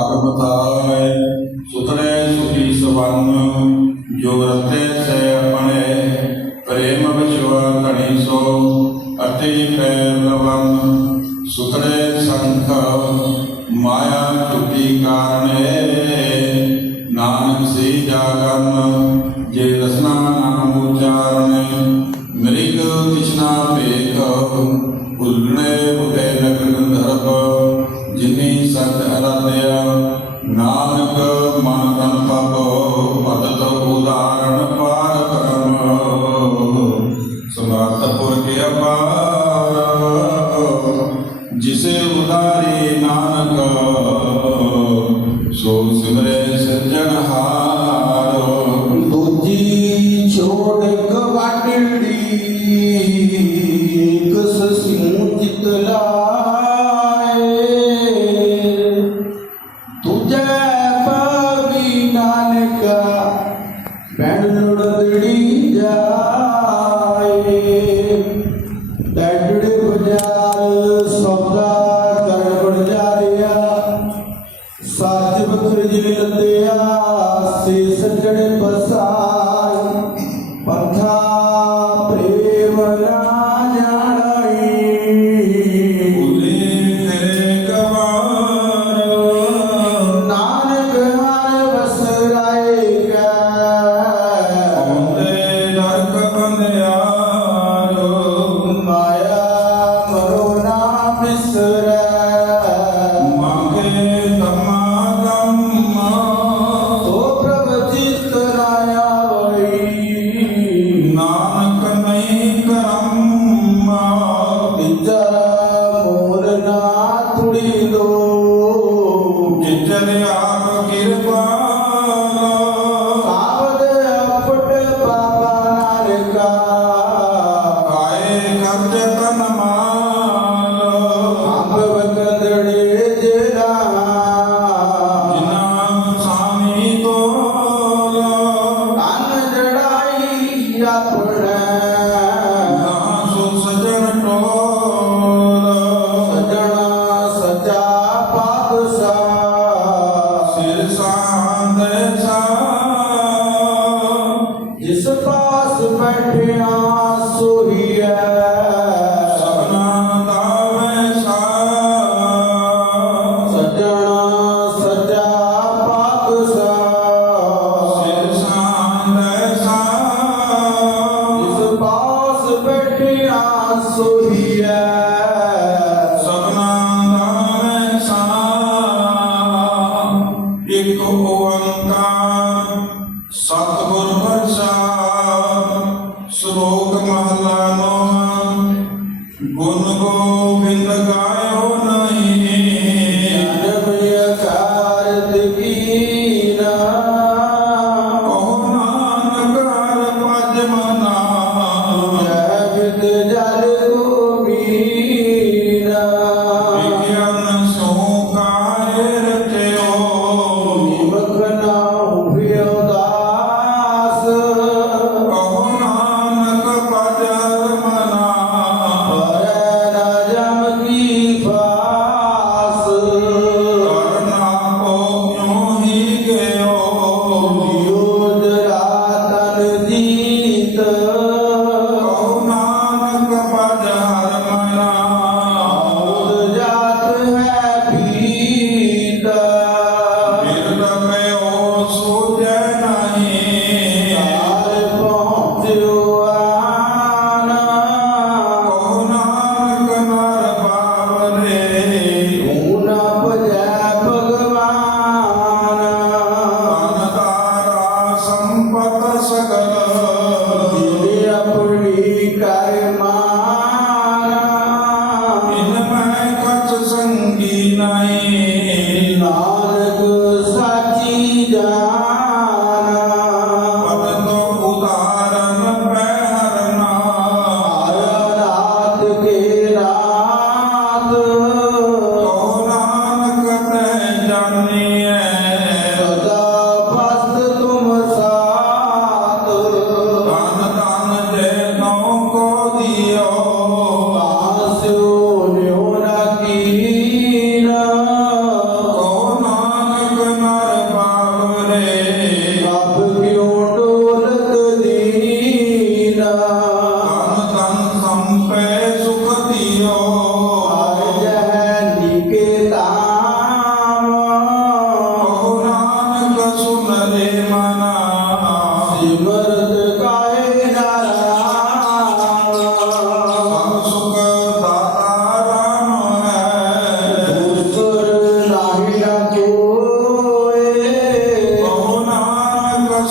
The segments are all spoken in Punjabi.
ਆਕਮਤਾਇ ਸੁਤਰੇ ਸੁਖੀ ਜੋ ਰਤੇ ਸੇ ਪ੍ਰੇਮ ਵਿਚਵਾ Imam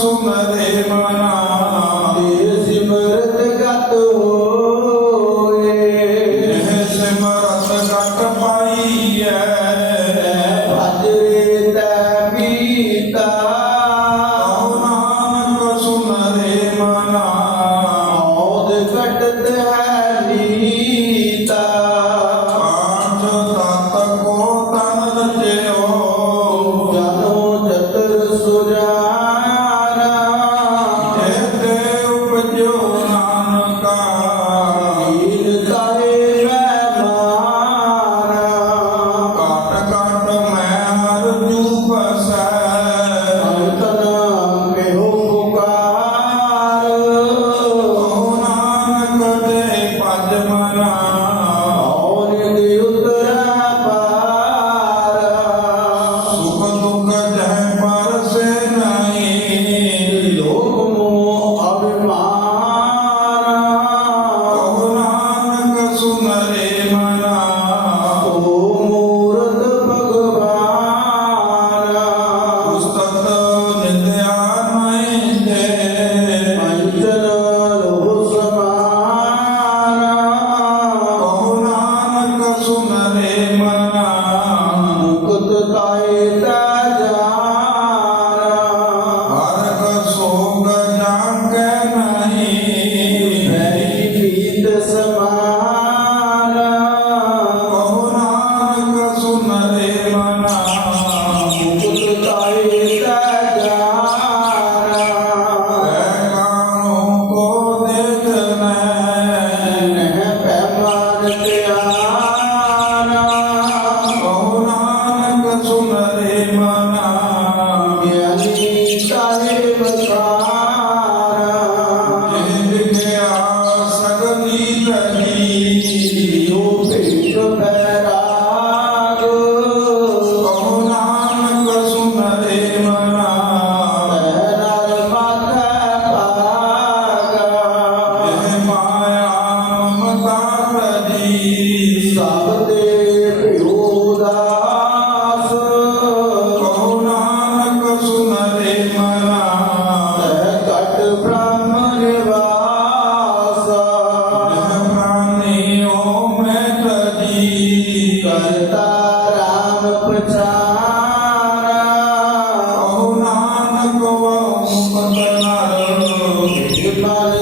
सुमरे मना ਮਨ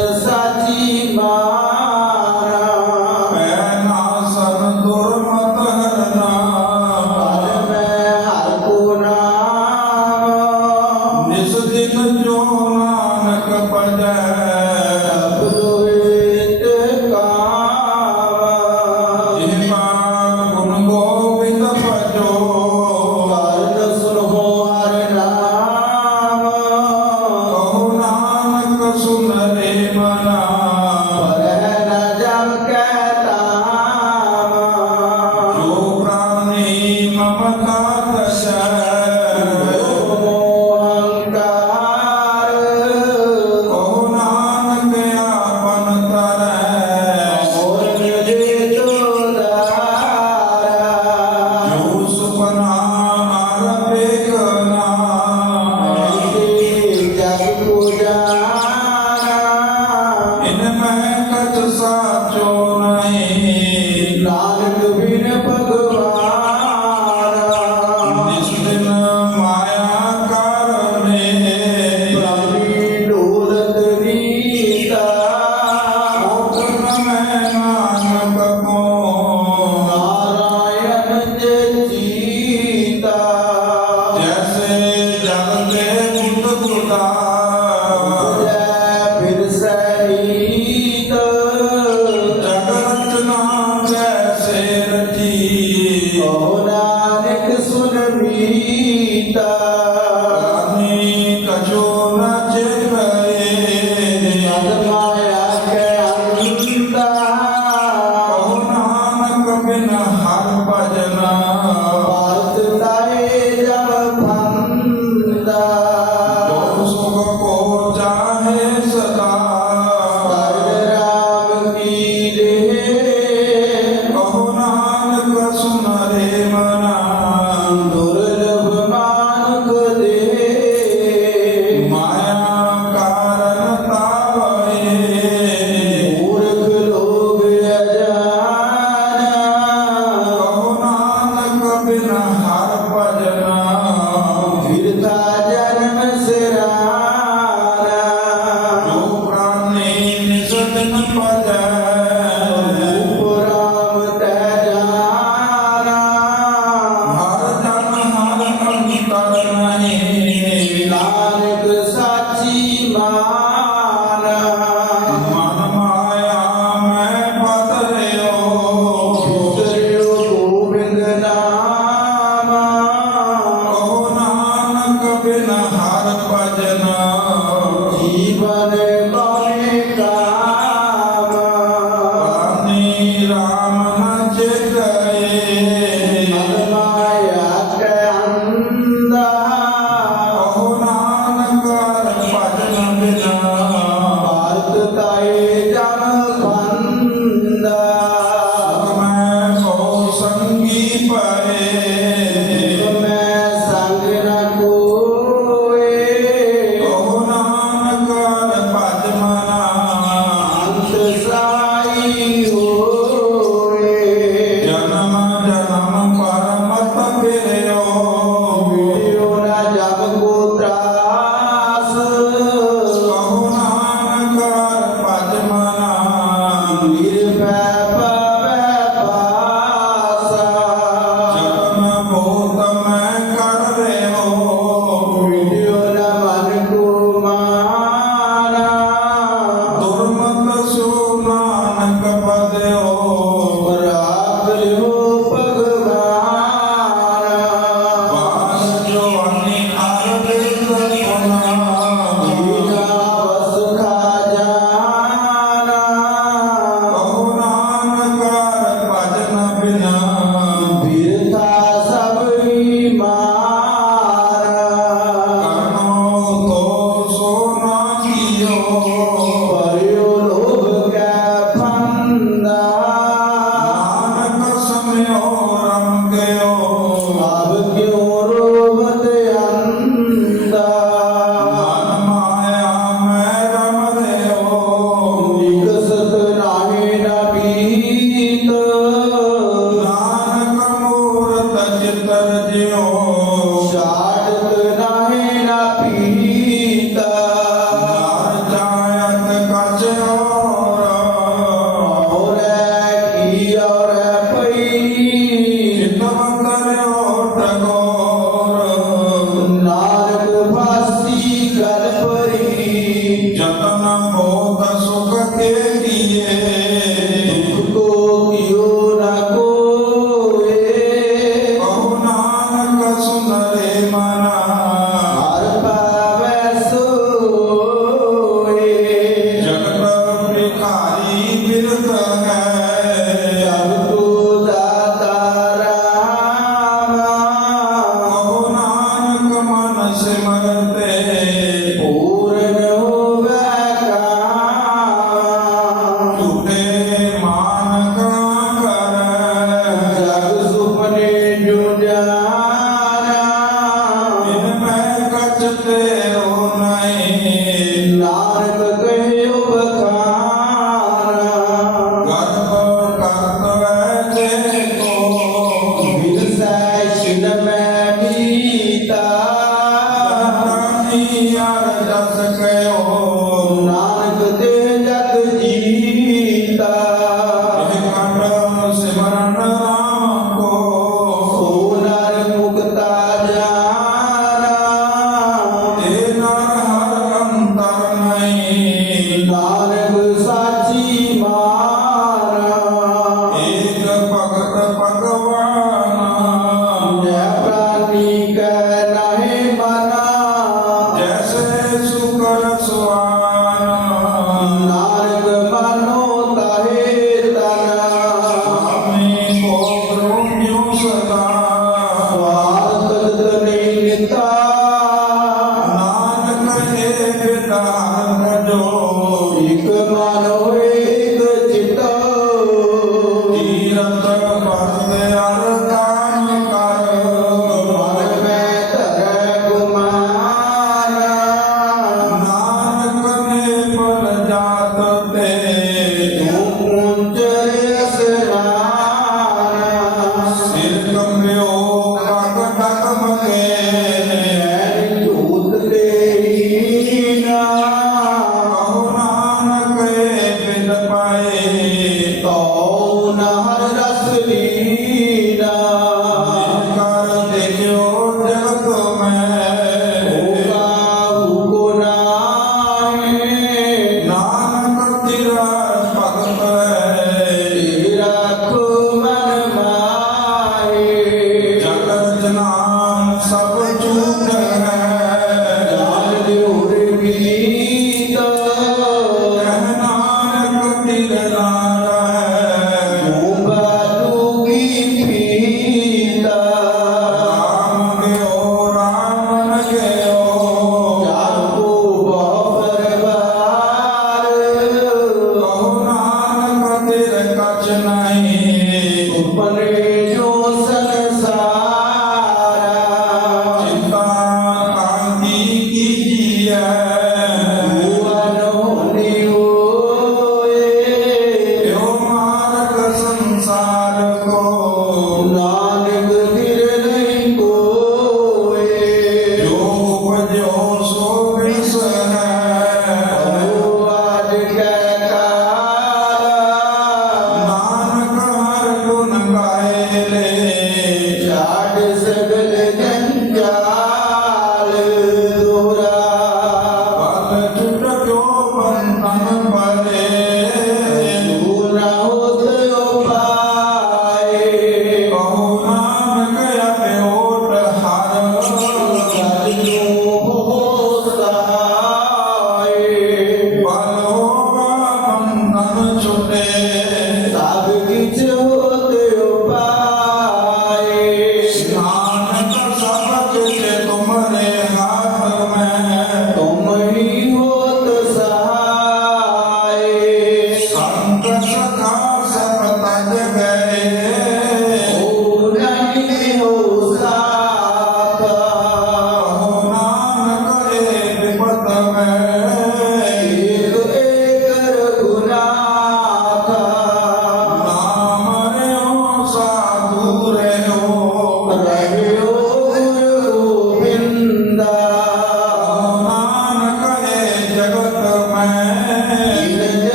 Padre,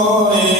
Oh,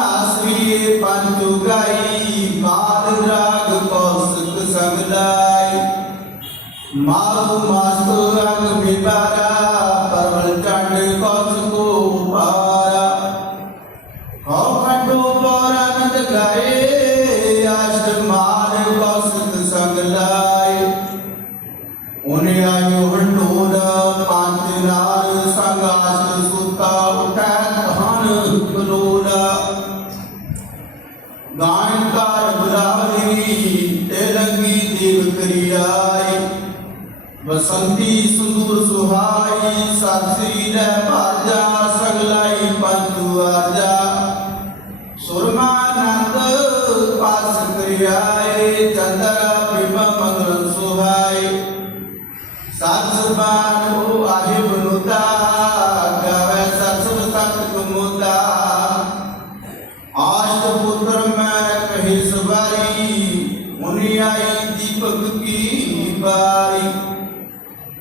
નાસરીએ પાંતુ ગાઈ માર રાગ પૌસક સગલાય મારું માસ્તો રાગ વિબારા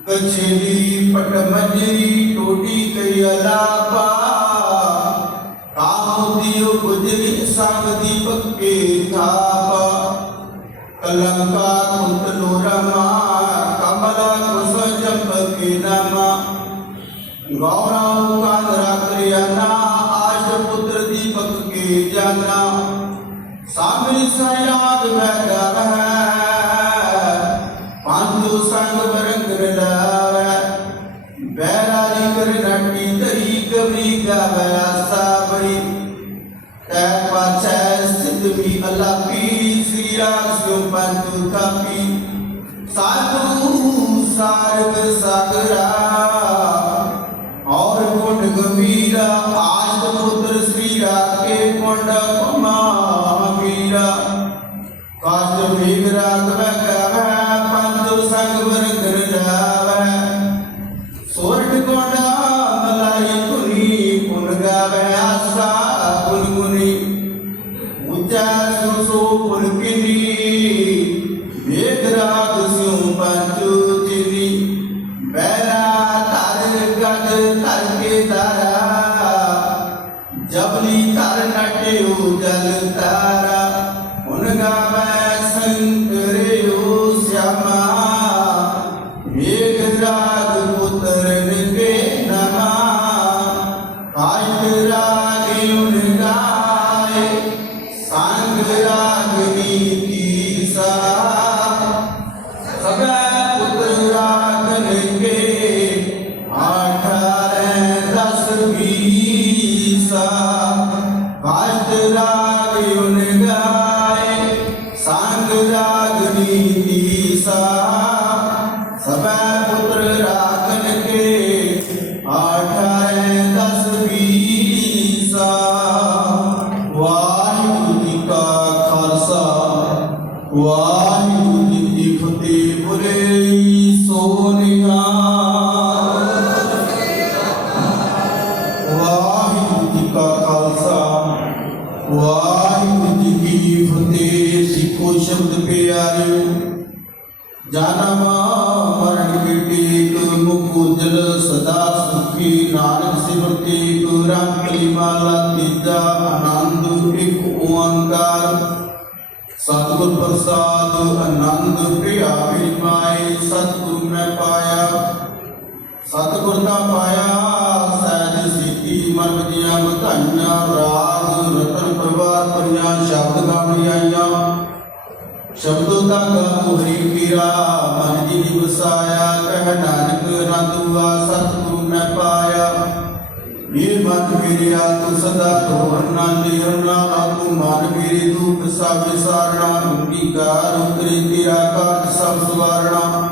ਕਛੇਲੀ ਪਟ ਮਜਰੀ ਟੋਟੀ ਕਈ ਅਲਾਪਾ ਕਾਮ ਦਿਓ ਗੁਜਰੀ ਸੰਗ ਦੀਪਕ ਕੇ ਥਾਪ। ਕਲੰਕਾ ਮੁੰਤ ਨੋਰਮਾ ਨਾਮਾ। ਗੌਰਵ ਕੰਦ ਰਾਤਰਿਆ ਨਾ ਆਸ਼ ਪੁੱਤਰ ਦੀਪਕ ਕੇ ਜਾਨਾ ਸਾਗਰੀ ਸਾਇਰਾਗ ਮੈਂ ਗਵੈ ਪੰਜੂ ਸੰਗ ਬਰੰਗ ਰਡਾਵੇ। ਬੈਰਾਲੀ ਕਰ ਰੰਡੀ ਤਰੀ ਕਬਰੀ ਗਵੈ ਸਾਬਰੀ ਤੈ ਪਾਛੈ ਸਿਦਵੀ ਅੱਲਾ ਪੀ ਸ੍ਰੀ ਰਾਜ ਸਿਉ ਪੰਜੂ ਕਾਪੀ ਸਾਧੂ ਸਾਰਤ ਸਗਰਾ, ਔਰ ਕੁੰਡ ਗੰਭੀਰਾ ਆਸ਼ਤ ਪੁੱਤਰ ਸ੍ਰੀ ਰਾਕੇ ਕੁੰਡ ਮਹਾਵੀਰਾ ਕਾਸ਼ਟ ਮੇਗ ਰਾਗਵ ਕਵੈ ਪੰਜ ਸੰਗ ਵਰਗ ਸੁਖੀ ਨਾਨਕ ਸਿਮਰਤੀ ਗੁਰਾਂ ਮਾਲਾ ਤੀਜਾ ਆਨੰਦ, ਇੱਕ ਓੰਕਾਰ। ਸਤਿਗੁਰ ਪ੍ਰਸਾਦ ਆਨੰਦ ਪ੍ਰਿਆ ਮੇਰੀ ਮਾਏ ਸਤਿਗੁਰ ਮੈਂ ਪਾਇਆ। ਸਤਿਗੁਰ ਦਾ ਪਾਇਆ, ਸਹਿਜ ਸੀਤੀ ਮਨ ਦੀਆਂ ਵਧਾਈਆਂ, ਰਾਗ, ਰਤਨ, ਪ੍ਰਵਾਰ ਪਰਿਆ ਸ਼ਬਦ ਗਾਵਣ ਆਈਆਂ ਸ਼ਬਦੋ ਦਾ ਗਾਉ ਹਰੀ ਪੀਰਾ, ਮਨ ਜੀ ਵਸਾਇਆ, ਕਹਿ ਨਾਨਕ ਰੰਦੂਆ ਸਤਿਗੁਰੂ ਮੈਂ ਪਾਇਆ। ਇਹ ਮਨ ਮੇਰੇ ਆਤਮ ਸਦਾ ਤੋਹਰ ਨਾਲ ਲਿਹਣਾ ਆਤਮ ਮਨ ਮੇਰੇ ਦੁਖ ਸਭ ਵਿਸਾਰਣਾ ਅੰਗੀਕਾਰ ਉਤਰੇ ਤੇਰਾ ਕਾਟ ਸਭ ਸਵਾਰਣਾ।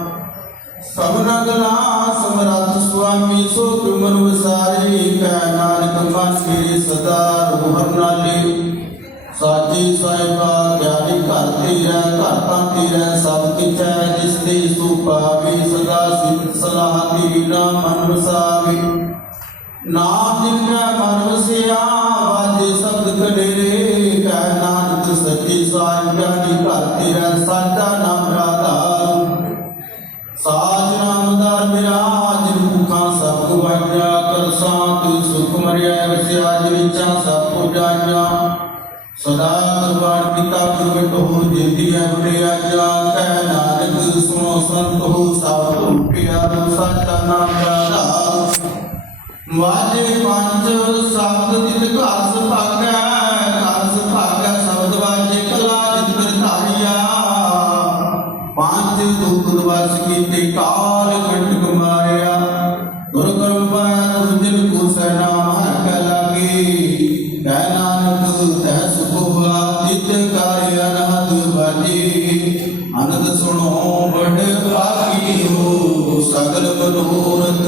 ਸਭਨਾ ਗਲਾ ਸਮਰੱਥ ਸੁਆਮੀ ਸੋ ਤੁਮਨ ਵਸਾਰੇ। ਕਹਿ ਨਾਨਕ ਮਨ ਮੇਰੇ ਸਦਾ ਰੋਹਰ ਨਾਲੇ। ਸਾਚੇ ਸਾਹਿਬਾ ਗਿਆਨੀ ਘਰ ਤੇਰਾ ਘਰ ਤਾਂ ਤੇਰਾ ਸਭ ਕਿਛੈ, ਜਿਸ ਤੇ ਸੋ ਸਦਾ ਸਿਫਤ ਸਲਾਹ ਤੇਰੀ ਨਾ ਮਨ ਵਸਾਵੇ। ਨਾਮ ਜਿਨ੍ਹਾਂ ਮਨ ਵਸਿਆ, ਵਾਜੇ ਸ਼ਬਦ ਕਡੇਰੇ ਕਹਿ ਨਾਨਕ ਸੱਚੇ ਸਾਹਿਬ ਗਿਆਨੀ ਘਰ ਤੇਰਾ ਸਾਚਾ ਨਾਮ ਰਾਧਾ। ਸਾਜ ਨਾਮਦਾਰ ਮਿਰਾਜ ਮੁਖਾਂ ਸਭ ਵਾਜਾ ਕਰ ਸਾਤ ਸੁਖ ਮਰਿਆ, ਵਸਿਆ ਜਿਚਾ ਸਭ ਪੁਜਾਈਆਂ ਸਦਾ ਦਰਬਾਰ ਪਿਤਾ ਪ੍ਰਗਟ ਹੋ ਜਿੰਦੀਆਂ ਬੁੜਿਆ ਜਾ ਕਹਿ ਨਾਨਕ ਸੁਣੋ ਸੰਤ ਹੋ ਸਭ ਪਿਆਰਾ ਸਾਚਾ ਨਾਮ ਰਾਧਾ ਵਾਜੇ ਪੰਜ, ਸ਼ਬਦ ਜਿਤ ਘਰ ਸੁਭਾਗੈ ਘਰ ਸੁਭਾਗੈ ਸ਼ਬਦ ਵਾਜੇ ਕਲਾ ਜਿਤ ਪ੍ਰਧਾਰਿਆ ਪੰਜ ਦੁਖ ਦਵਸ ਕੀਤੇ ਕਾਲ ਅਨਹਦ ਅਨੰਦ ਸੁਣੋ ਬੜ ਭਾਗੀਓ ਸਗਲ ਮਨੋਰਥ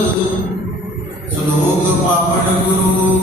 ਅਨਹਦ ਸ਼ਲੋਕ ਪਾਵਨ ਗੁਰੂ